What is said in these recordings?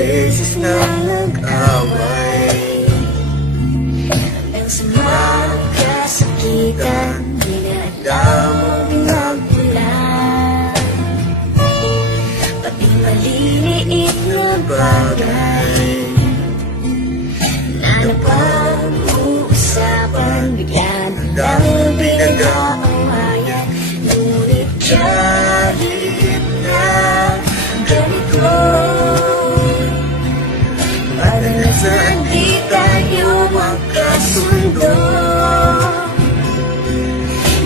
beses na nag-away, hanggang sa magkasakitan, dinadamang pinagmulan. Pati maliliit na bagay na napag-uusapan, bigla na lang pinag-aawayan. Ngunit kahit na ganito, kadalasan di tayo magkasundo.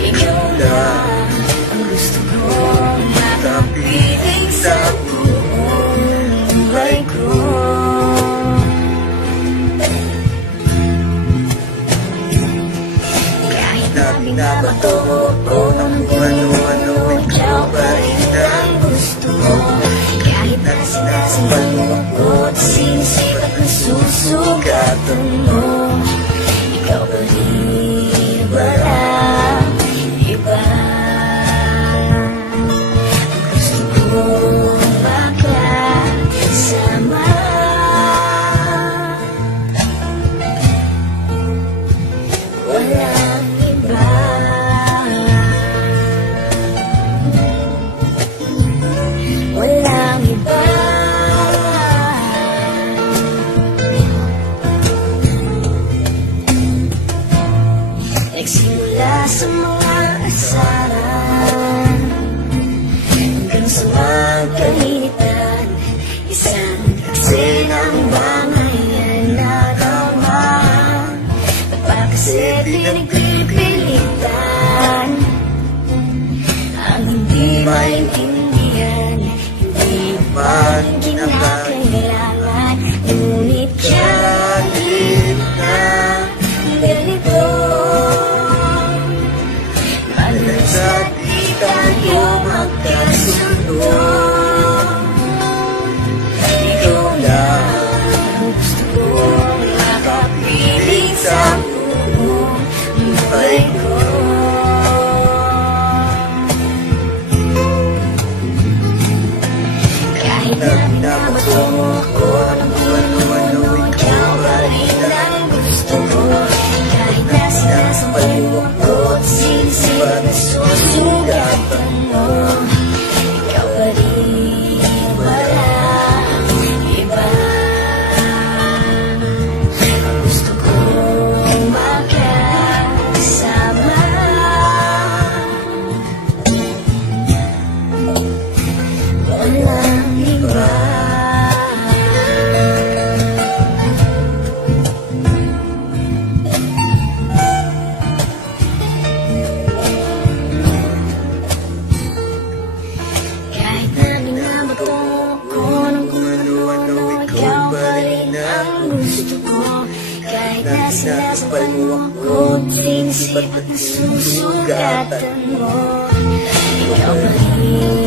Ikaw lang ang gusto kong makapiling sa buong buhay ko. Kahit na binabato ko ng ano-ano, ikaw pa rin ang gusto ko. Kahit na sinasambal mo ako at sinisip at nasusugatan mo, ikaw pa rin, walang iba. Gusto kong makasama, walang iba. Walang iba. Nagsimula sa mga asaran, hanggang sa magkainitan, isang eksenang bangayan na naman. Napakasi pinagpipilitan ang hindi maintindihan, hindi man kinakailangan. Ngunit kahit na ganito, kadalasan di tayo magkasundo. Ikaw lang ang gusto kong makapiling sa buong buhay ko. Kahit na binabato mo ako ng ano-ano, ikaw pa rin ang gusto ko. Kahit na sinasambal mo ako at sinisip at nasusugatan mo, ikaw pa rin, walang iba. Ang gusto kong makasama, walang iba. Kahit na binabato ko ng kung ano-ano, ikaw pa rin ang gusto ko. Kahit na sinasambal mo ako, sinisip at nasusugatan mo, ikaw pa rin.